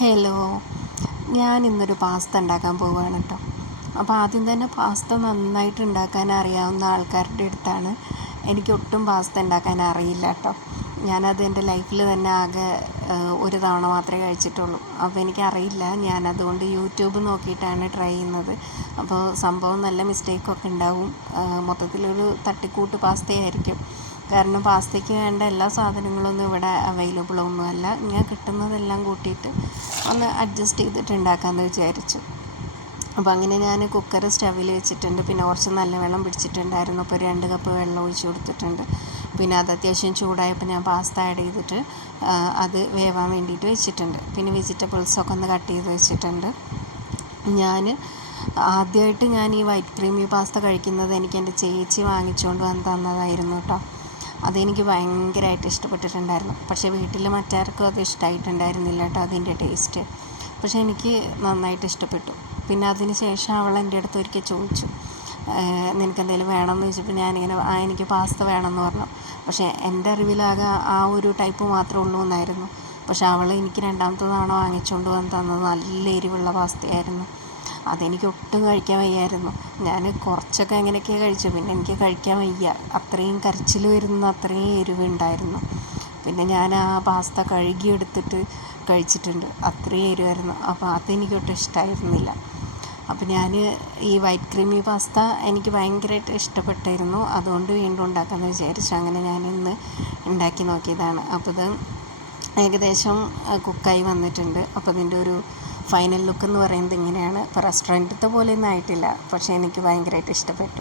Hello, ഞാൻ ഇന്നൊരു pasta ഉണ്ടാക്കാൻ പോവുകയാണ് കേട്ടോ. അപ്പോൾ ആദ്യം തന്നെ പാസ്ത നന്നായിട്ട് ഉണ്ടാക്കാൻ അറിയാവുന്ന ആൾക്കാരുടെ അടുത്താണ്. എനിക്കൊട്ടും പാസ്ത ഉണ്ടാക്കാൻ അറിയില്ല കേട്ടോ. ഞാനത് എൻ്റെ ലൈഫിൽ തന്നെ ആകെ ഒരു തവണ മാത്രമേ കഴിച്ചിട്ടുള്ളൂ. അപ്പോൾ എനിക്കറിയില്ല. ഞാനതുകൊണ്ട് യൂട്യൂബ് നോക്കിയിട്ടാണ് ട്രൈ ചെയ്യുന്നത്. അപ്പോൾ സംഭവം നല്ല മിസ്റ്റേക്കൊക്കെ ഉണ്ടാവും. മൊത്തത്തിലൊരു തട്ടിക്കൂട്ട് പാസ്തയായിരിക്കും. കാരണം പാസ്തയ്ക്ക് വേണ്ട എല്ലാ സാധനങ്ങളൊന്നും ഇവിടെ അവൈലബിളൊന്നുമല്ല. ഞാൻ കിട്ടുന്നതെല്ലാം കൂട്ടിയിട്ട് ഒന്ന് അഡ്ജസ്റ്റ് ചെയ്തിട്ട് ഉണ്ടാക്കാമെന്ന് വിചാരിച്ചു. അപ്പോൾ അങ്ങനെ ഞാൻ കുക്കർ സ്റ്റവിൽ വെച്ചിട്ടുണ്ട്. പിന്നെ കുറച്ച് നല്ല വെള്ളം പിടിച്ചിട്ടുണ്ടായിരുന്നു. അപ്പോൾ 2 കപ്പ് വെള്ളം ഒഴിച്ച് കൊടുത്തിട്ടുണ്ട്. പിന്നെ അത് അത്യാവശ്യം ചൂടായപ്പോൾ ഞാൻ പാസ്ത ആഡ് ചെയ്തിട്ട് അത് വേവാൻ വേണ്ടിയിട്ട് വെച്ചിട്ടുണ്ട്. പിന്നെ വെജിറ്റബിൾസൊക്കെ ഒന്ന് കട്ട് ചെയ്ത് വെച്ചിട്ടുണ്ട്. ആദ്യമായിട്ട് ഞാൻ ഈ വൈറ്റ് ക്രീമി പാസ്ത കഴിക്കുന്നത് എനിക്ക് എൻ്റെ ചേച്ചി വാങ്ങിച്ചുകൊണ്ട് വന്ന് തന്നതായിരുന്നു കേട്ടോ. അതെനിക്ക് ഭയങ്കരമായിട്ട് ഇഷ്ടപ്പെട്ടിട്ടുണ്ടായിരുന്നു. പക്ഷേ വീട്ടിൽ മറ്റാർക്കും അത് ഇഷ്ടമായിട്ടുണ്ടായിരുന്നില്ല കേട്ടോ, അതിൻ്റെ ടേസ്റ്റ്. പക്ഷേ എനിക്ക് നന്നായിട്ട് ഇഷ്ടപ്പെട്ടു. പിന്നെ അതിന് ശേഷം അവൾ എൻ്റെ അടുത്ത് ഒരിക്കൽ ചോദിച്ചു, നിനക്ക് എന്തെങ്കിലും വേണമെന്ന് ചോദിച്ചപ്പോൾ ഞാനിങ്ങനെ എനിക്ക് പാസ്ത വേണമെന്ന് പറഞ്ഞു. പക്ഷേ എൻ്റെ അറിവിലാകെ ആ ഒരു ടൈപ്പ് മാത്രമേ ഉള്ളൂ എന്നായിരുന്നു. പക്ഷേ അവൾ എനിക്ക് 2ാമത്തെ തവണ വാങ്ങിച്ചുകൊണ്ട് വന്ന് തന്നത് നല്ല എരിവുള്ള പാസ്തയായിരുന്നു. അതെനിക്ക് ഒട്ടും കഴിക്കാൻ വയ്യായിരുന്നു. ഞാൻ കുറച്ചൊക്കെ എങ്ങനെയൊക്കെ കഴിച്ചു. പിന്നെ എനിക്ക് കഴിക്കാൻ വയ്യ. അത്രയും കരച്ചിൽ വരുന്ന അത്രയും എരിവുണ്ടായിരുന്നു. പിന്നെ ഞാൻ ആ പാസ്ത കഴുകിയെടുത്തിട്ട് കഴിച്ചിട്ടുണ്ട്. അത്രയും എരിവായിരുന്നു. അപ്പോൾ അതെനിക്കൊട്ടും ഇഷ്ടമായിരുന്നില്ല. അപ്പോൾ ഞാൻ ഈ വൈറ്റ് ക്രീമി പാസ്ത എനിക്ക് ഭയങ്കരമായിട്ട് ഇഷ്ടപ്പെട്ടിരുന്നു. അതുകൊണ്ട് വീണ്ടും ഉണ്ടാക്കാമെന്ന് വിചാരിച്ചു. അങ്ങനെ ഞാനിന്ന് ഉണ്ടാക്കി നോക്കിയതാണ്. അപ്പോൾ ഇത് ഏകദേശം കുക്കായി വന്നിട്ടുണ്ട്. അപ്പോൾ ഇതിൻ്റെ ഒരു ഫൈനൽ ലുക്ക് എന്ന് പറയുന്നത് ഇങ്ങനെയാണ്. ഇപ്പോൾ റെസ്റ്റോറൻറ്റത്തെ പോലെയൊന്നും ആയിട്ടില്ല, പക്ഷേ എനിക്ക് ഭയങ്കരമായിട്ട് ഇഷ്ടപ്പെട്ടു.